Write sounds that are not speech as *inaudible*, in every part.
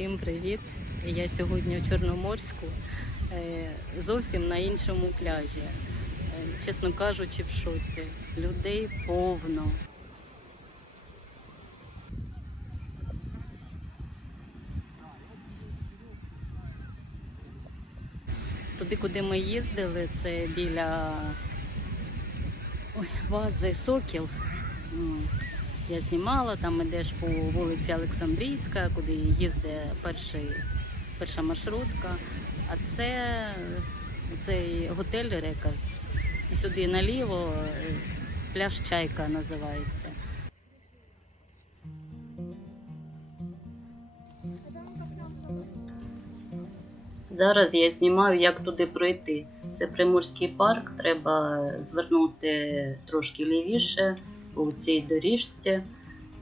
Всім привіт! Я сьогодні у Чорноморську, е, зовсім на іншому пляжі. Е, Чесно кажучи, в шоці. Людей повно. Туди, куди ми їздили, це біля ой, бази Сокіл. Я знімала, там ідеш по вулиці Олександрійська, куди їздить перший, перша маршрутка. А це цей готель Рекордс. І сюди наліво е, пляж Чайка називається. Зараз я знімаю, як туди пройти. Це Приморський парк, треба звернути трошки лівіше у цій доріжці.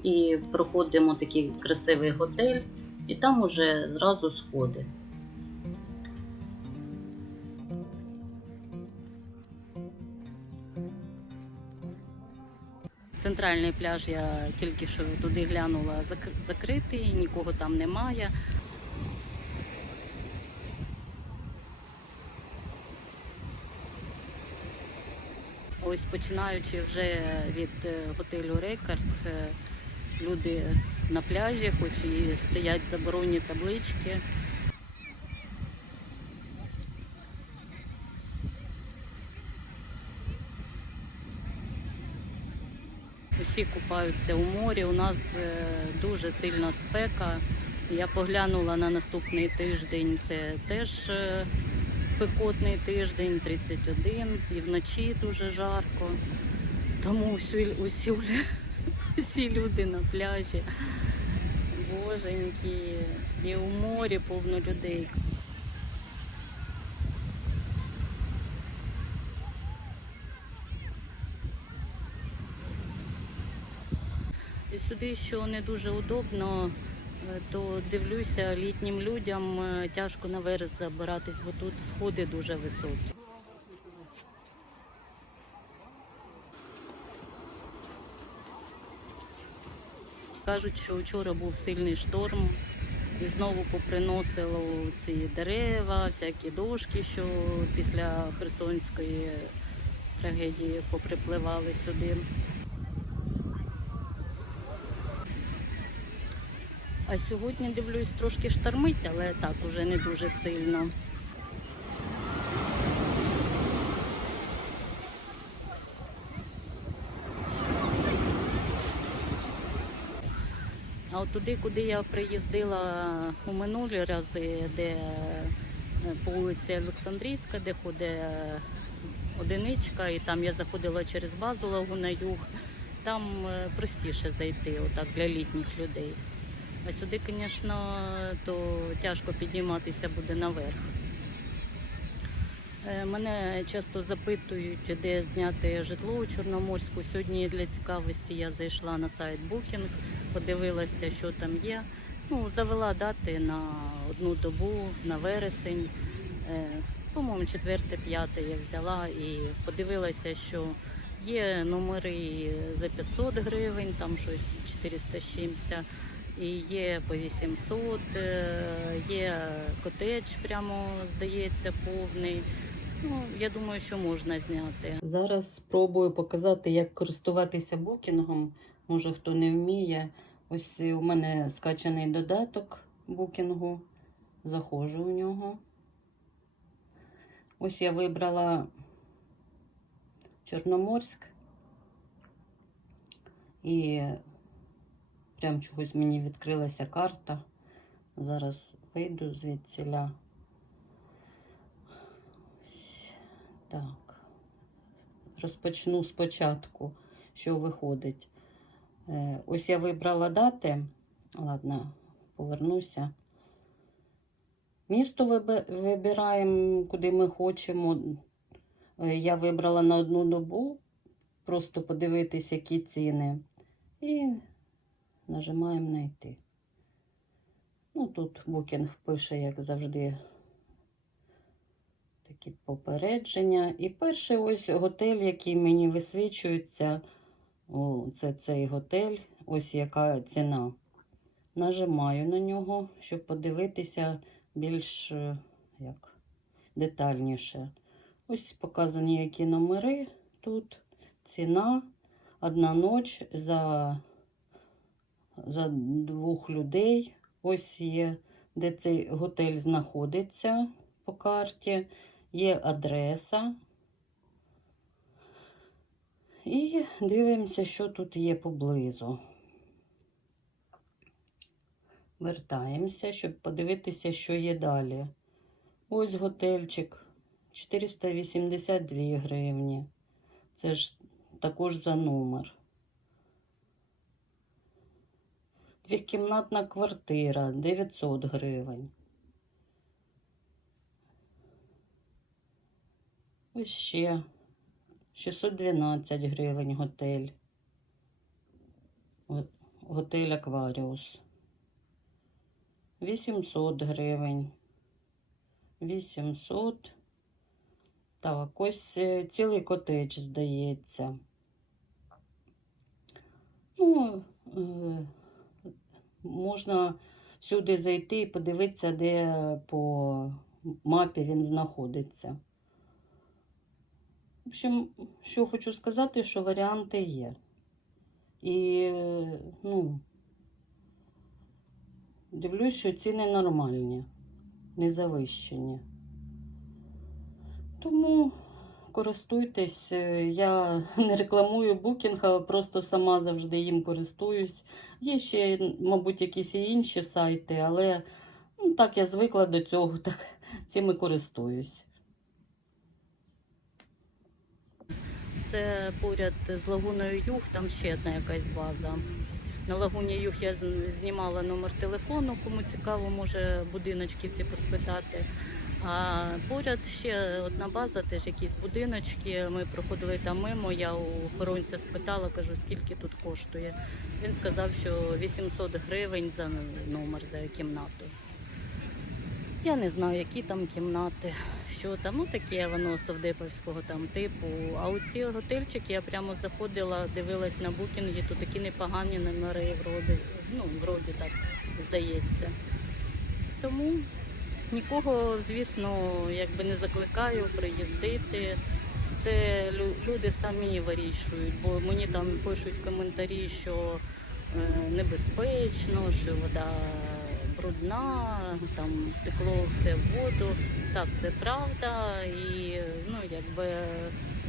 І проходимо такий красивий готель, і там уже зразу сходи. Центральний пляж я тільки що туди глянула зак- закритий, нікого там немає. Ось починаючи вже від е, готелю Рекордс, е, люди на пляжі, хоч і стоять заборонені таблички. Усі купаються у морі. У нас е, дуже сильна спека. Я поглянула на наступний тиждень. Це теж спекотний тиждень, 31, і вночі дуже жарко. Тому всі, усі, всі люди на пляжі. Боженьки, і у морі повно людей. І сюди, що не дуже удобно, то дивлюся, літнім людям е, тяжко наверх забиратись, бо тут сходи дуже високі. Кажуть, що вчора був сильний шторм і знову поприносило ці дерева, всякі дошки, що після Херсонської трагедії поприпливали сюди. А сьогодні дивлюсь, трошки штормить, але так уже не дуже сильно. А от туди, куди я приїздила у минулі рази, де е, по вулиці Олександрійська, де ходить е, одиничка, і там я заходила через базу Лагуна Юг, там е, простіше зайти отак для літніх людей. А сюди, звісно, то тяжко підійматися буде наверх. Е, Мене часто запитують, де зняти житло у Чорноморську. Сьогодні для цікавості я зайшла на сайт Booking, подивилася, що там є. Ну, завела дати на одну добу, на вересень. Е, По-моєму, 4-5 я взяла і подивилася, що є номери за 500 гривень, там щось 400 з чимся. І є по 800, е, є котедж, прямо здається, повний. Ну, я думаю, що можна зняти. Зараз спробую показати, як користуватися букінгом. Може, хто не вміє. Ось у мене скачаний додаток букінгу. Заходжу в нього. Ось я вибрала Чорноморськ. І прям чогось мені відкрилася карта. Зараз вийду звідсіля. Так. Розпочну спочатку, що виходить. Е, Ось я вибрала дати. Ладно, повернуся. Місто вибираємо, куди ми хочемо. Е, Я вибрала на одну добу, просто подивитись, які ціни. І нажимаємо знайти. Ну, тут букінг пише, як завжди, такі попередження. І перший ось готель, який мені висвічується, о, це цей готель, ось яка ціна. нажимаю на нього, щоб подивитися більш е, як, детальніше. Ось показані які номери тут. Ціна, одна ніч за, за двох людей. Ось є, де цей готель знаходиться по карті. Є адреса. І дивимося, що тут є поблизу. Вертаємося, щоб подивитися, що є далі. Ось готельчик 482 гривні. Це ж також за номер. Двохкімнатна квартира 900 гривень. Ось ще 612 гривень готель. Готель Акваріус. 800 гривень. 800. Так, ось е, цілий котедж, здається. Ну, е, можна сюди зайти і подивитися, де по мапі він знаходиться. В общем, що хочу сказати, що варіанти є. І, е, ну, дивлюсь, що ціни нормальні, не завищені. Тому користуйтесь. Е, Я *laughs* не рекламую букінг, а просто сама завжди їм користуюсь. Є ще, мабуть, якісь і інші сайти, але ну, так я звикла до цього, *laughs* так цим і користуюсь. Це поряд з лагуною Юг, там ще одна якась база. На лагуні Юг я знімала номер телефону, кому цікаво, може будиночки ці поспитати. А поряд ще одна база, теж якісь будиночки. Ми проходили там мимо. Я у охоронця спитала, кажу, скільки тут коштує. Він сказав, що 800 гривень за номер за кімнату. Я не знаю, які там кімнати, що там, ну таке воно совдеповського там типу. А у ці готельчики я прямо заходила, дивилась на букінги, то такі непогані номери, вроді, ну, вроді так здається. Тому нікого, звісно, якби не закликаю приїздити. Це лю- люди самі вирішують, бо мені там пишуть коментарі, що е, небезпечно, що вода брудна, там стекло все в воду. Так, це правда, і ну якби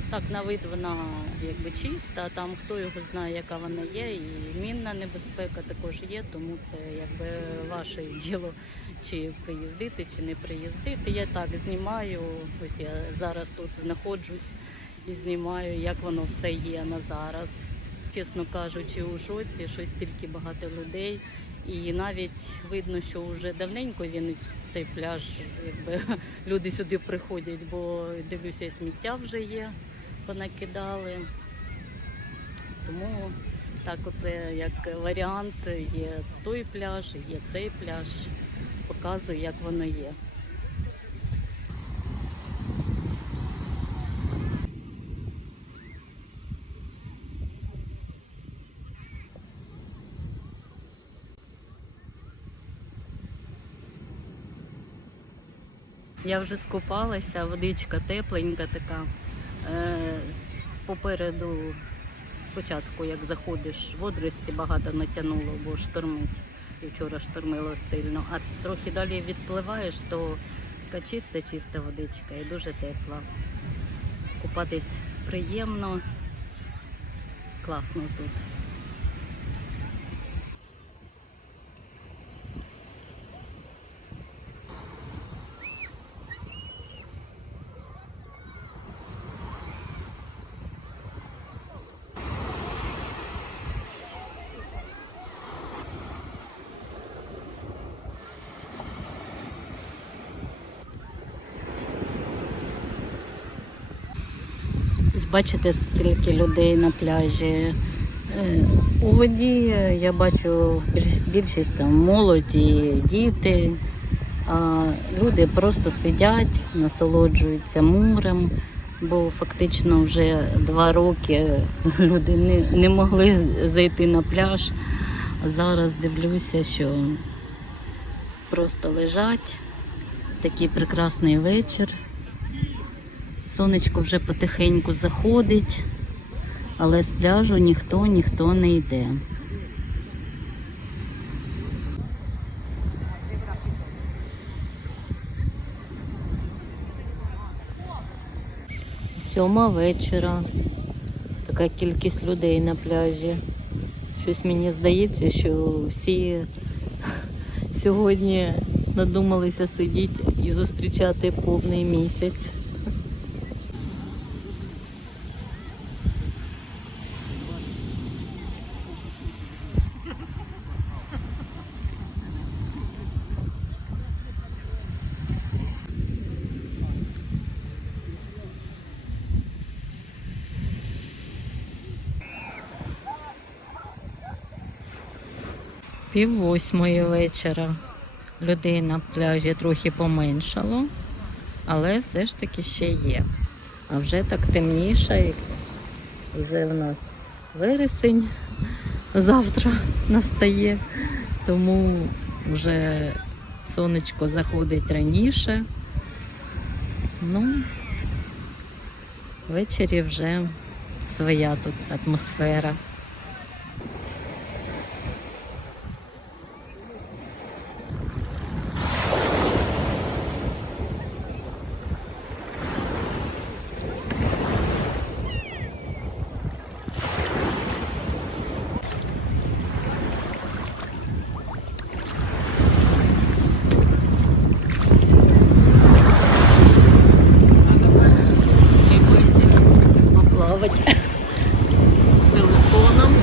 так на вид вона якби чиста, а там хто його знає, яка вона є, і мінна небезпека також є, тому це якби ваше *laughs* діло, чи приїздити, чи не приїздити. Я так знімаю. Ось я зараз тут знаходжусь і знімаю, як воно все є на зараз. Чесно кажучи, у шоці, що стільки багато людей. І навіть видно, що вже давненько він цей пляж, якби *laughs* люди сюди приходять, бо дивлюся, сміття вже є, понакидали. Тому так, оце як варіант, є той пляж, є цей пляж. Показую, як воно є. Я вже скупалася, водичка тепленька така. Е, попереду, спочатку, як заходиш, водорості багато натягнуло, бо штормить. І вчора штормило сильно. А трохи далі відпливаєш, то така чиста, чиста водичка і дуже тепла. Купатись приємно, класно тут. Бачите, скільки людей на пляжі. Е, У воді е, я бачу більшість там молоді, діти. А люди просто сидять, насолоджуються морем, бо фактично вже два роки люди не, не могли зайти на пляж. А зараз дивлюся, що просто лежать. Такий прекрасний вечір. Сонечко вже потихеньку заходить, але з пляжу ніхто ніхто не йде. Сьома вечора. Така кількість людей на пляжі. Щось мені здається, що всі сьогодні надумалися сидіти і зустрічати повний місяць. Пів восьмої вечора. Людей на пляжі трохи поменшало, але все ж таки ще є. А вже так темніше, вже в нас вересень завтра настає, тому вже сонечко заходить раніше. Ну, ввечері вже своя тут атмосфера. любитель поплавати з телефоном.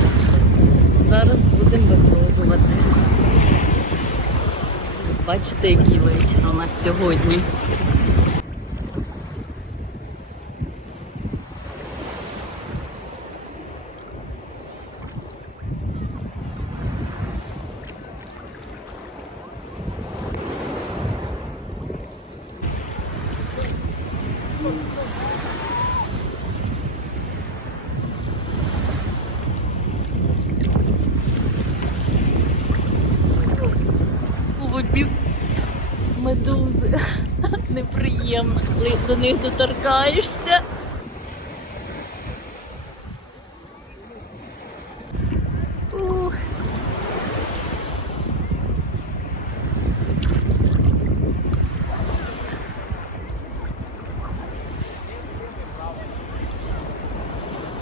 Зараз будемо випробувати. Ось Бачите, який вечір у нас сьогодні. Воді медузи. Неприємно, коли до них доторкаєшся. Ух.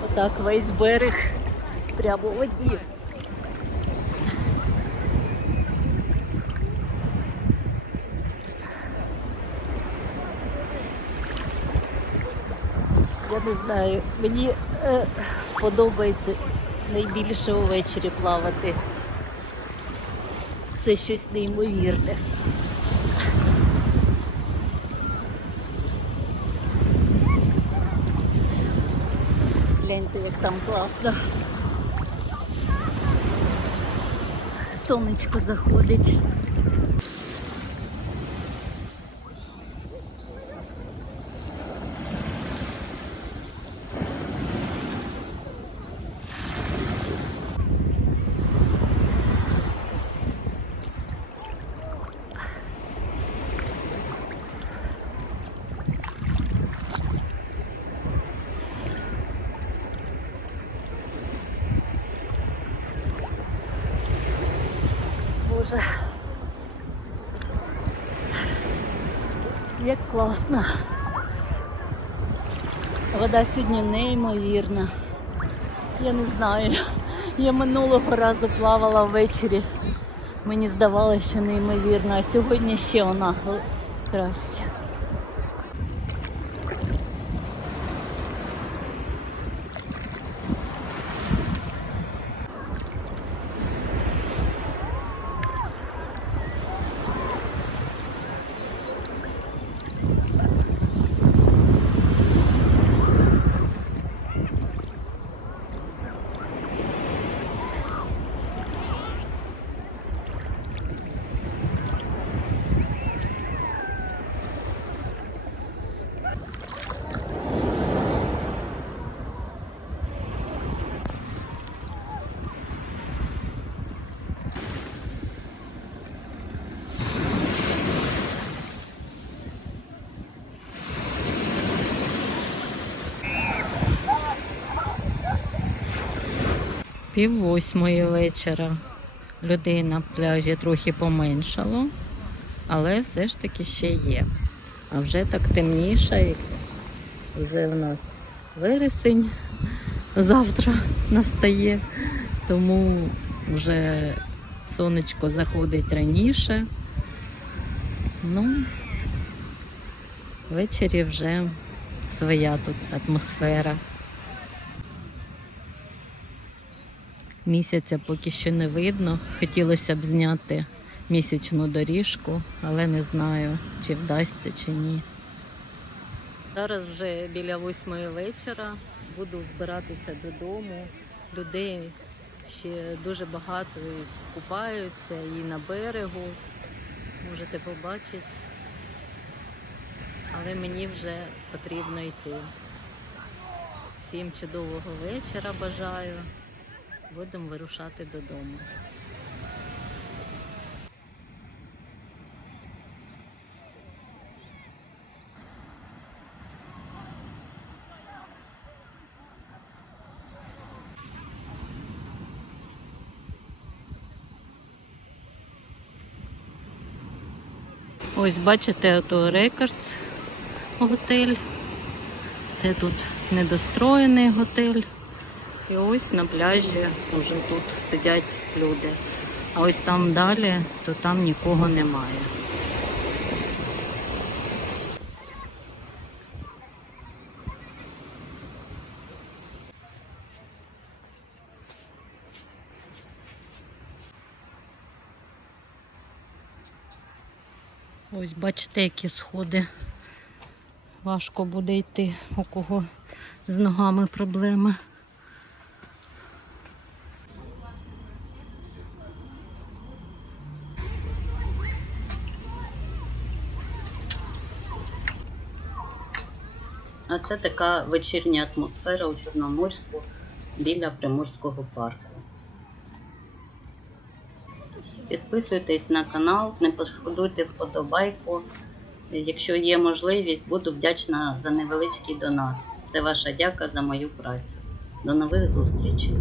Отак весь берег прямо в воді. Я не знаю, мені е, подобається найбільше увечері плавати. Це щось неймовірне. Гляньте, як там класно. Сонечко заходить. Як класно. Вода сьогодні неймовірна. Я не знаю. Я минулого разу плавала ввечері. Мені здавалося, що неймовірно, а сьогодні ще вона краще. Пів восьмої вечора. Людей на пляжі трохи поменшало, але все ж таки ще є. А вже так темніше, вже в нас вересень завтра настає, тому вже сонечко заходить раніше. Ну, ввечері вже своя тут атмосфера. Місяця поки що не видно. Хотілося б зняти місячну доріжку, але не знаю, чи вдасться чи ні. Зараз вже біля восьмої вечора буду збиратися додому. Людей ще дуже багато і купаються і на берегу. Можете побачити. Але мені вже потрібно йти. Всім чудового вечора бажаю. Будемо вирушати додому. Ось бачите, ото Рекордс готель. Це тут недостроєний готель. І ось на пляжі вже тут сидять люди. А ось там далі, то там нікого немає. Ось бачите, які сходи. Важко буде йти, у кого з ногами проблеми. Це така вечірня атмосфера у Чорноморську біля Приморського парку. Підписуйтесь на канал, не пошкодуйте вподобайку. Якщо є можливість, буду вдячна за невеличкий донат. Це ваша дяка за мою працю. До нових зустрічей!